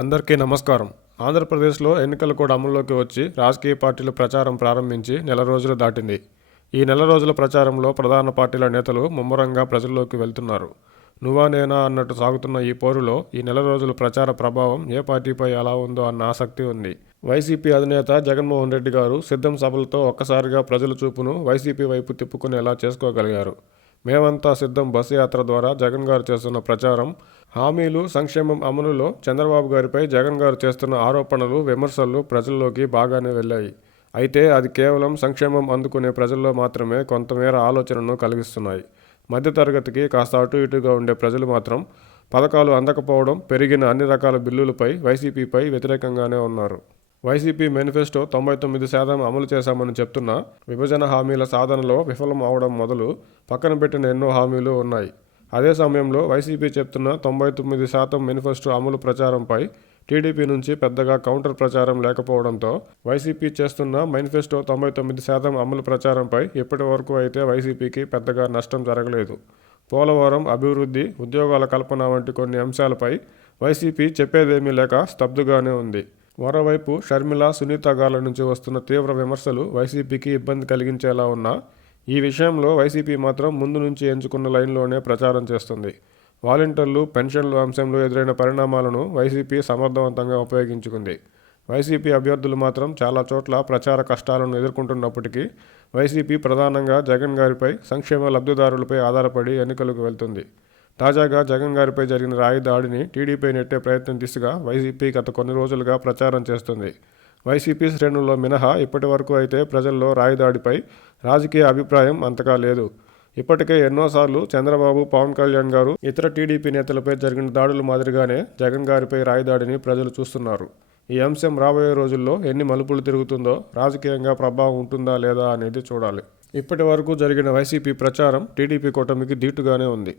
అందరికీ నమస్కారం. ఆంధ్రప్రదేశ్లో ఎన్నికల కోడ్ అమల్లోకి వచ్చి రాజకీయ పార్టీలు ప్రచారం ప్రారంభించి నెల రోజులు దాటింది. ఈ నెల రోజుల ప్రచారంలో ప్రధాన పార్టీల నేతలు ముమ్మరంగా ప్రజల్లోకి వెళ్తున్నారు. నువ్వా నేనా అన్నట్టు సాగుతున్న ఈ పోరులో ఈ నెల రోజుల ప్రచార ప్రభావం ఏ పార్టీపై ఎలా ఉందో అన్న ఆసక్తి ఉంది. వైసీపీ అధినేత జగన్మోహన్ రెడ్డి గారు సిద్ధం సభలతో ఒక్కసారిగా ప్రజల చూపును వైసీపీ వైపు తిప్పుకునేలా చేసుకోగలిగారు. మేమంతా సిద్ధం బస్సు యాత్ర ద్వారా జగన్ గారు చేస్తున్న ప్రచారం, హామీలు, సంక్షేమం అమలులో చంద్రబాబు గారిపై జగన్ గారు చేస్తున్న ఆరోపణలు, విమర్శలు ప్రజల్లోకి బాగానే వెళ్ళాయి. అయితే అది కేవలం సంక్షేమం అందుకునే ప్రజల్లో మాత్రమే కొంతమేర ఆలోచనను కలిగిస్తున్నాయి. మధ్యతరగతికి కాస్త అటు ఇటుగా ఉండే ప్రజలు మాత్రం పథకాలు అందకపోవడం, పెరిగిన అన్ని రకాల బిల్లులపై వైసీపీపై వ్యతిరేకంగానే ఉన్నారు. వైసీపీ మేనిఫెస్టో 99% అమలు చేశామని చెప్తున్నా విభజన హామీల సాధనలో విఫలం అవడం మొదలు పక్కన పెట్టిన ఎన్నో హామీలు ఉన్నాయి. అదే సమయంలో వైసీపీ చెప్తున్న 99% మేనిఫెస్టో అమలు ప్రచారంపై టీడీపీ నుంచి పెద్దగా కౌంటర్ ప్రచారం లేకపోవడంతో వైసీపీ చేస్తున్న మేనిఫెస్టో 99% అమలు ప్రచారంపై ఇప్పటి వరకు అయితే వైసీపీకి పెద్దగా నష్టం జరగలేదు. పోలవరం, అభివృద్ధి, ఉద్యోగాల కల్పన వంటి కొన్ని అంశాలపై వైసీపీ చెప్పేదేమీ లేక స్తబ్దుగానే ఉంది. మరోవైపు షర్మిల, సునీత గార్ల నుంచి వస్తున్న తీవ్ర విమర్శలు వైసీపీకి ఇబ్బంది కలిగించేలా ఉన్నా ఈ విషయంలో వైసీపీ మాత్రం ముందు నుంచి ఎంచుకున్న లైన్లోనే ప్రచారం చేస్తుంది. వాలంటీర్లు, పెన్షన్లు అంశంలో ఎదురైన పరిణామాలను వైసీపీ సమర్థవంతంగా ఉపయోగించుకుంది. వైసీపీ అభ్యర్థులు మాత్రం చాలా చోట్ల ప్రచార కష్టాలను ఎదుర్కొంటున్నప్పటికీ వైసీపీ ప్రధానంగా జగన్ గారిపై, సంక్షేమ లబ్ధిదారులపై ఆధారపడి ఎన్నికలకు వెళ్తుంది. తాజాగా జగన్ గారిపై జరిగిన రాయి దాడిని టీడీపీ నెట్టే ప్రయత్నం దిశగా వైసీపీ గత కొన్ని రోజులుగా ప్రచారం చేస్తుంది. వైసీపీ శ్రేణుల్లో మినహా ఇప్పటి వరకు అయితే ప్రజల్లో రాయి దాడిపై రాజకీయ అభిప్రాయం అంతగా లేదు. ఇప్పటికే ఎన్నోసార్లు చంద్రబాబు, పవన్ కళ్యాణ్ గారు, ఇతర టీడీపీ నేతలపై జరిగిన దాడుల మాదిరిగానే జగన్ గారిపై రాయి దాడిని ప్రజలు చూస్తున్నారు. ఈ అంశం రాబోయే రోజుల్లో ఎన్ని మలుపులు తిరుగుతుందో, రాజకీయంగా ప్రభావం ఉంటుందా లేదా అనేది చూడాలి. ఇప్పటి వరకు జరిగిన వైసీపీ ప్రచారం టీడీపీ కూటమికి ధీటుగానే ఉంది.